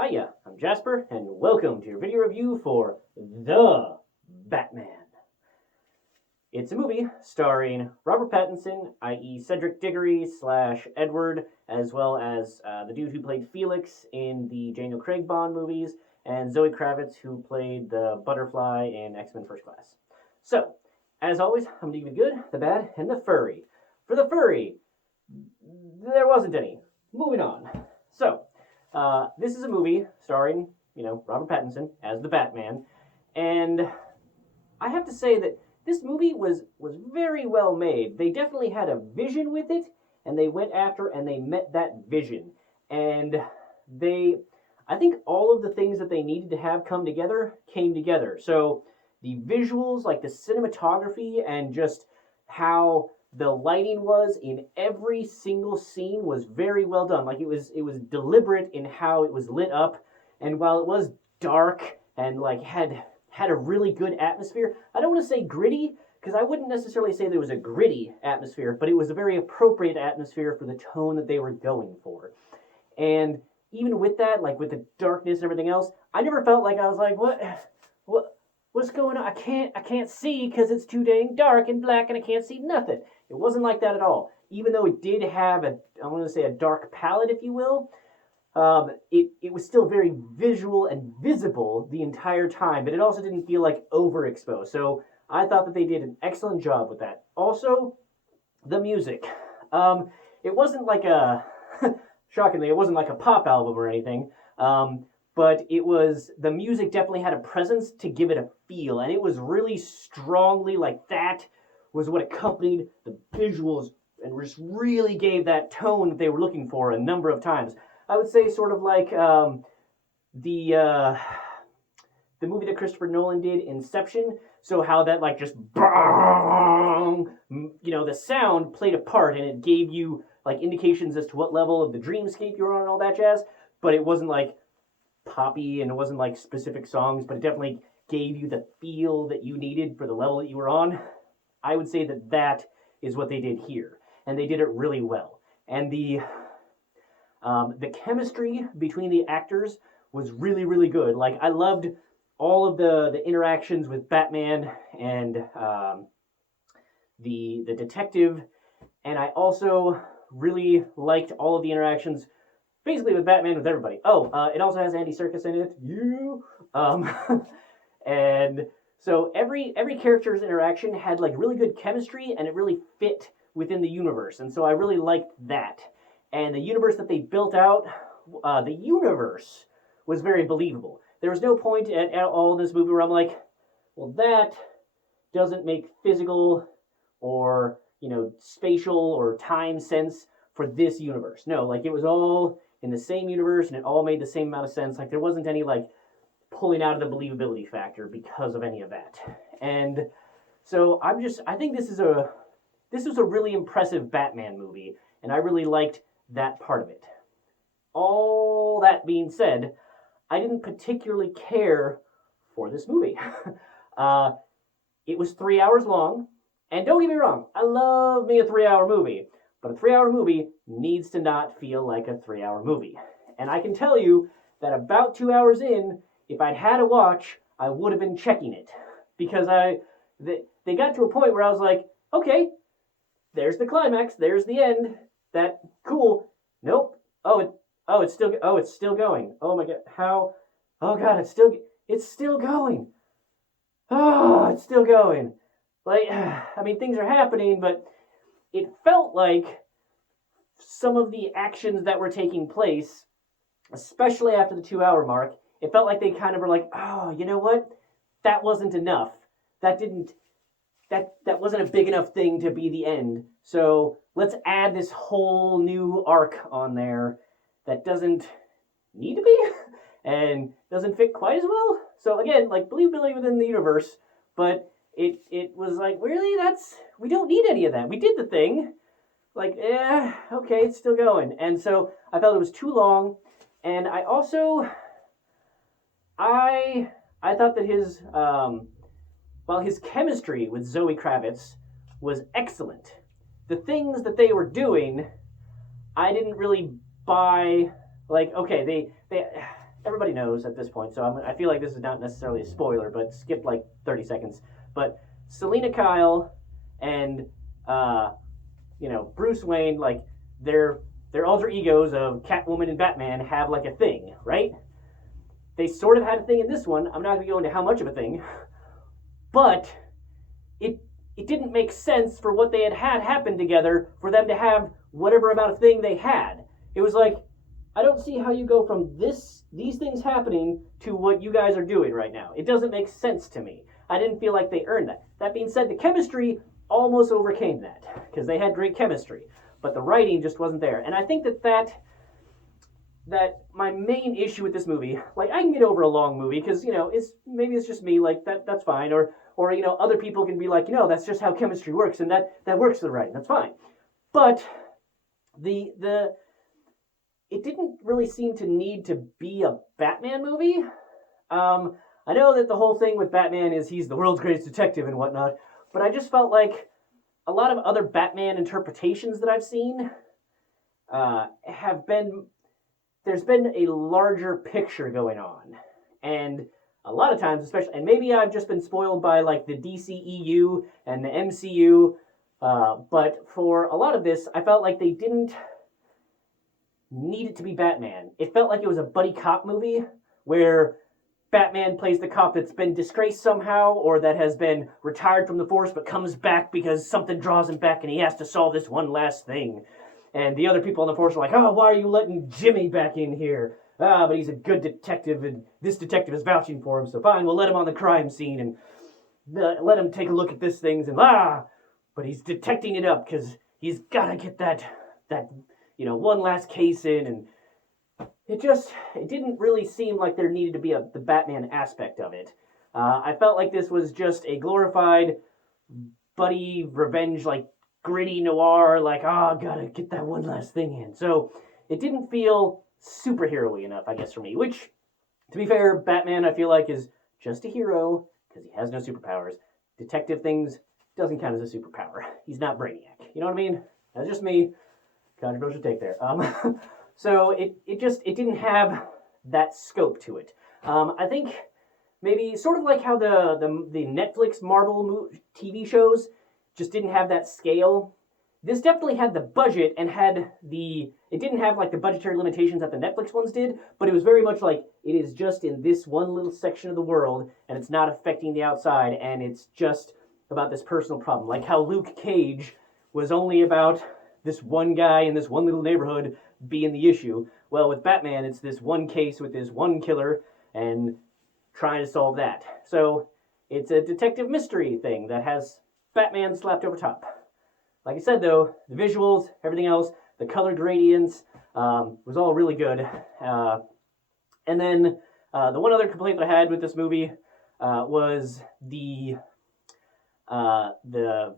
Hiya, I'm Jasper, and welcome to your video review for The Batman. It's a movie starring Robert Pattinson, i.e. Cedric Diggory / Edward, as well as the dude who played Felix in the Daniel Craig Bond movies, and Zoe Kravitz, who played the Butterfly in X-Men First Class. So, as always, I'm going to give you the good, the bad, and the furry. For the furry, there wasn't any. Moving on. So, this is a movie starring, Robert Pattinson as the Batman, and I have to say that this movie was very well made. They definitely had a vision with it, and they went after and they met that vision. And I think all of the things that they needed to have come together came together. So the visuals, like the cinematography and just how the lighting was in every single scene was very well done. Like it was deliberate in how it was lit up, and while it was dark and like had a really good atmosphere, I don't want to say gritty, because I wouldn't necessarily say there was a gritty atmosphere, but it was a very appropriate atmosphere for the tone that they were going for. And even with that, like with the darkness and everything else, I never felt like I was like, what's going on? I can't see because it's too dang dark and black and I can't see nothing. It wasn't like that at all. Even though it did have a dark palette, if you will, it was still very visual and visible the entire time, but it also didn't feel like overexposed. So I thought that they did an excellent job with that. Also, the music. It wasn't like shockingly, it wasn't like a pop album or anything. But the music definitely had a presence to give it a feel, and it was really strongly like that was what accompanied the visuals and just really gave that tone that they were looking for a number of times. I would say sort of like the movie that Christopher Nolan did, Inception. So how that like just bang, the sound played a part, and it gave you like indications as to what level of the dreamscape you were on and all that jazz. But it wasn't like poppy, and it wasn't like specific songs, but it definitely gave you the feel that you needed for the level that you were on. I would say that is what they did here, and they did it really well. And the chemistry between the actors was really, really good. Like, I loved all of the interactions with Batman and the detective, and I also really liked all of the interactions basically with Batman, with everybody. It also has Andy Serkis in it. And so every character's interaction had like really good chemistry, and it really fit within the universe. And so I really liked that. And the universe that they built out, the universe was very believable. There was no point at all in this movie where I'm like, well, that doesn't make physical or, spatial or time sense for this universe. No, like it was all in the same universe, and it all made the same amount of sense. Like there wasn't any like pulling out of the believability factor because of any of that. And so I think this was a really impressive Batman movie, and I really liked that part of it. All that being said, I didn't particularly care for this movie. It was 3 hours long, and don't get me wrong, I love me a 3-hour movie. But a 3-hour movie needs to not feel like a 3-hour movie. And I can tell you that about 2 hours in, if I'd had a watch, I would have been checking it. Because they got to a point where I was like, okay, there's the climax, there's the end. That cool. Nope. It's still going. Oh my god, how? Oh god, it's still going. Oh, it's still going. Like, I mean, things are happening, but it felt like some of the actions that were taking place, especially after the 2-hour mark, it felt like they kind of were like, oh, you know what? That wasn't enough. That wasn't a big enough thing to be the end. So let's add this whole new arc on there that doesn't need to be and doesn't fit quite as well. So again, like believability within the universe, but it was like, really? We don't need any of that. We did the thing. Like, okay, it's still going. And so I felt it was too long. And I also, I thought that his chemistry with Zoe Kravitz was excellent. The things that they were doing, I didn't really buy. Like, okay, everybody knows at this point, so I feel like this is not necessarily a spoiler, but skip like 30 seconds. But Selena Kyle and Bruce Wayne, like their alter egos of Catwoman and Batman have like a thing, right? They sort of had a thing in this one. I'm not going to go into how much of a thing, but it didn't make sense for what they had happen together for them to have whatever amount of thing they had. It was like, I don't see how you go from these things happening to what you guys are doing right now. It doesn't make sense to me. I didn't feel like they earned that. That being said, the chemistry almost overcame that because they had great chemistry, but the writing just wasn't there. And I think that my main issue with this movie, like I can get over a long movie because it's just me, like that's fine, or other people can be like, that's just how chemistry works, and that works for the writing. That's fine, but the it didn't really seem to need to be a Batman movie. I know that the whole thing with Batman is he's the world's greatest detective and whatnot, but I just felt like a lot of other Batman interpretations that I've seen have been, there's been a larger picture going on. And a lot of times, especially, and maybe I've just been spoiled by like the DCEU and the MCU, but for a lot of this, I felt like they didn't need it to be Batman. It felt like it was a buddy cop movie where Batman plays the cop that's been disgraced somehow or that has been retired from the force but comes back because something draws him back and he has to solve this one last thing. And the other people on the force are like, oh, why are you letting Jimmy back in here? But he's a good detective and this detective is vouching for him, so fine, we'll let him on the crime scene and let him take a look at this things and but he's detecting it up because he's got to get that one last case in, and it didn't really seem like there needed to be the Batman aspect of it. I felt like this was just a glorified buddy revenge, like gritty noir, like, gotta get that one last thing in. So it didn't feel superhero-y enough, I guess, for me, which, to be fair, Batman, I feel like, is just a hero because he has no superpowers. Detective things doesn't count as a superpower. He's not Brainiac. You know what I mean? That's just me. Controversial take there. So it didn't have that scope to it. I think maybe sort of like how the Netflix Marvel TV shows just didn't have that scale. This definitely had the budget and it didn't have like the budgetary limitations that the Netflix ones did, but it was very much like it is just in this one little section of the world and it's not affecting the outside and it's just about this personal problem. Like how Luke Cage was only about this one guy in this one little neighborhood being the issue. Well, with Batman, it's this one case with this one killer and trying to solve that. So it's a detective mystery thing that has Batman slapped over top. Like I said, though, the visuals, everything else, the color gradients was all really good. And then the one other complaint that I had with this movie was the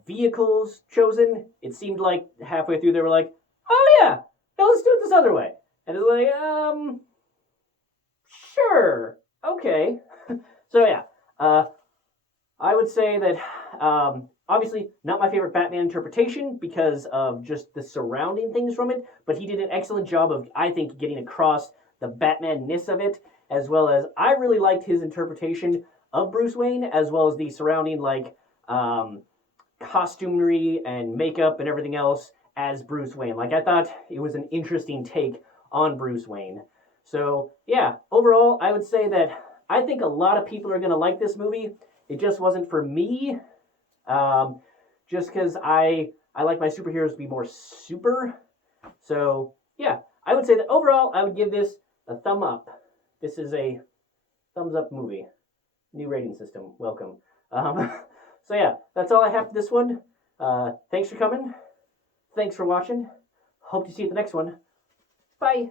vehicles chosen. It seemed like halfway through they were like, oh yeah, now let's do it this other way. And it's like, sure, okay. So yeah, I would say that obviously not my favorite Batman interpretation because of just the surrounding things from it, but he did an excellent job of, I think, getting across the Batman-ness of it, as well as I really liked his interpretation of Bruce Wayne, as well as the surrounding, like, costumery and makeup and everything else as Bruce Wayne. Like, I thought it was an interesting take on Bruce Wayne. So, yeah, overall, I would say that I think a lot of people are going to like this movie. It just wasn't for me, just because I like my superheroes to be more super. So, yeah, I would say that overall, I would give this a thumb up. This is a thumbs up movie. New rating system. Welcome. So yeah, that's all I have for this one. Thanks for coming. Thanks for watching. Hope to see you at the next one. Bye.